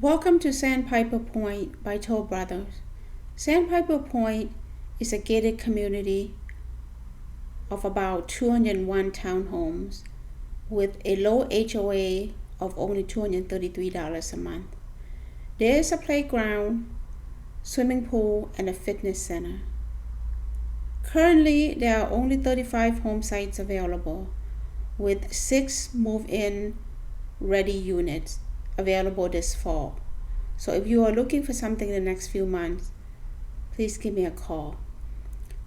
Welcome to Sandpiper Pointe by Toll Brothers. Sandpiper Pointe is a gated community of about 201 townhomes with a low HOA of only $233 a month. There is a playground, swimming pool, and a fitness center. Currently, there are only 35 home sites available with 6 move-in ready units available this fall. So if you are looking for something in the next few months, please give me a call.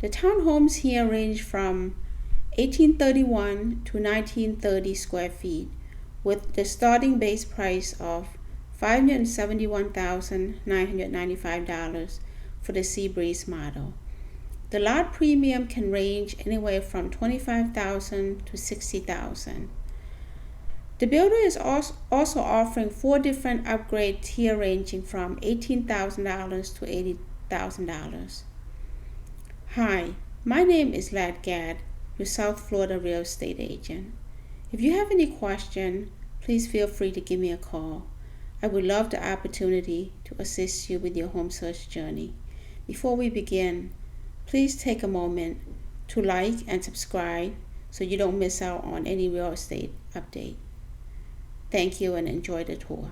The townhomes here range from 1831 to 1930 square feet with the starting base price of $571,995 for the Seabreeze model. The lot premium can range anywhere from $25,000 to $60,000. The builder is also offering 4 different upgrade tier ranging from $18,000 to $80,000. Hi, my name is Gaddh, your South Florida real estate agent. If you have any question, please feel free to give me a call. I would love the opportunity to assist you with your home search journey. Before we begin, please take a moment to like and subscribe so you don't miss out on any real estate update. Thank you and enjoy the tour.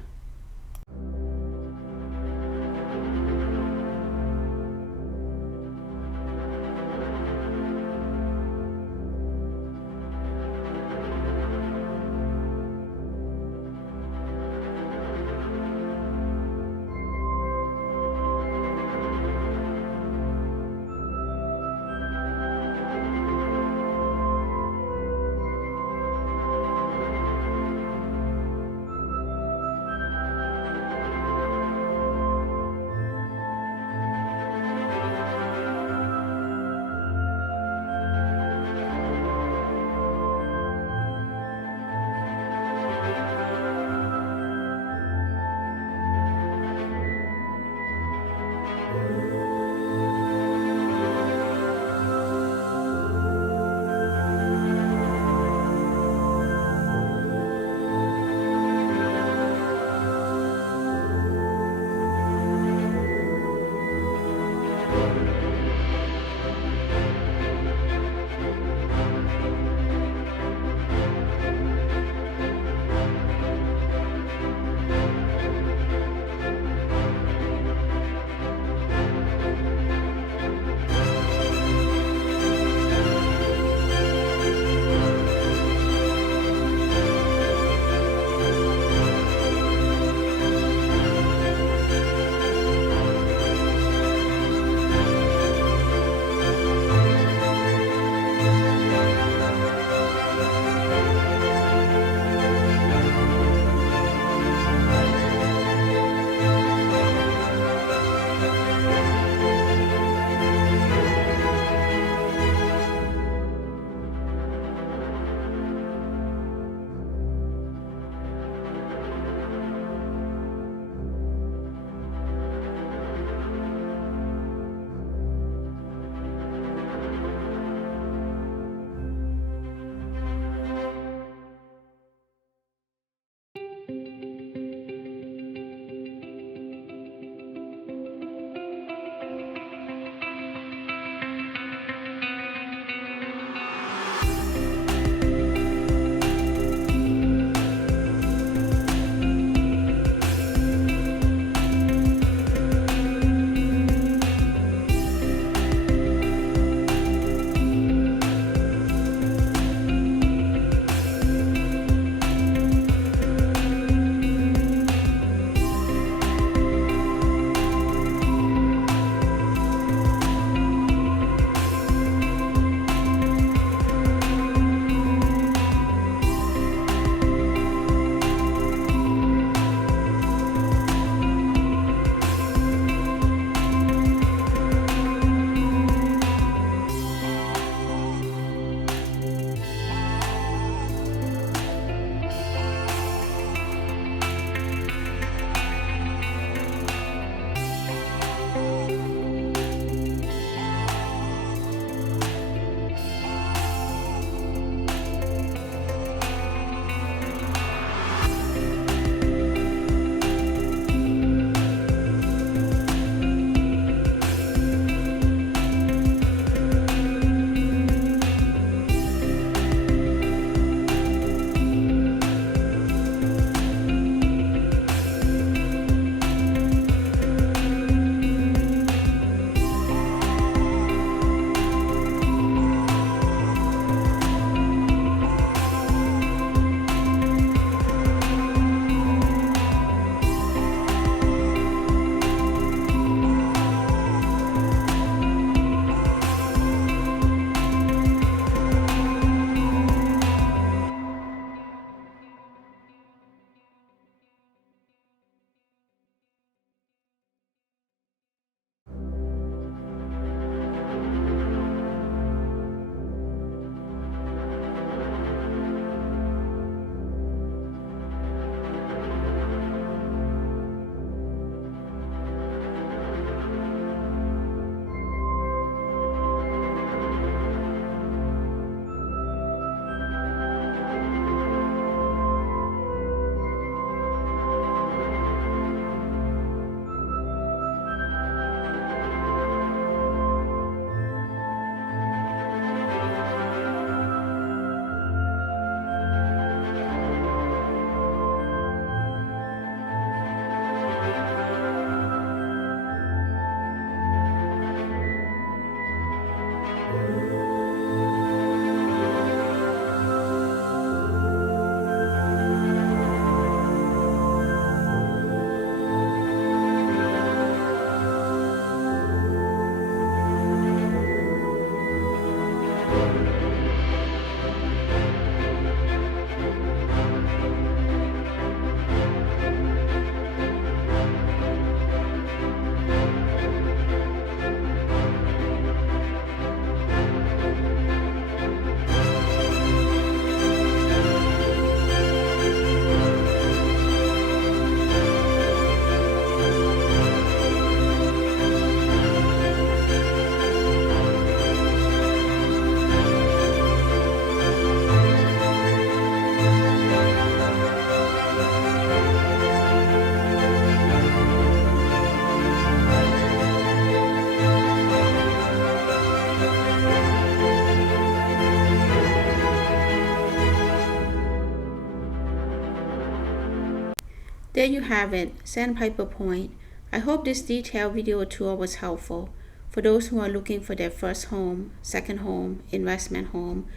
there you have it, Sandpiper Pointe. I hope this detailed video tour was helpful for those who are looking for their first home, second home, investment home.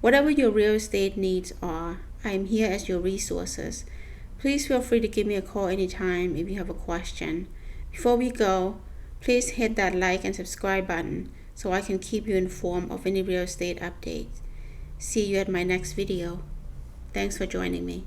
Whatever your real estate needs are, I am here as your resources. Please feel free to give me a call anytime if you have a question. Before we go, please hit that like and subscribe button so I can keep you informed of any real estate updates. See you at my next video. Thanks for joining me.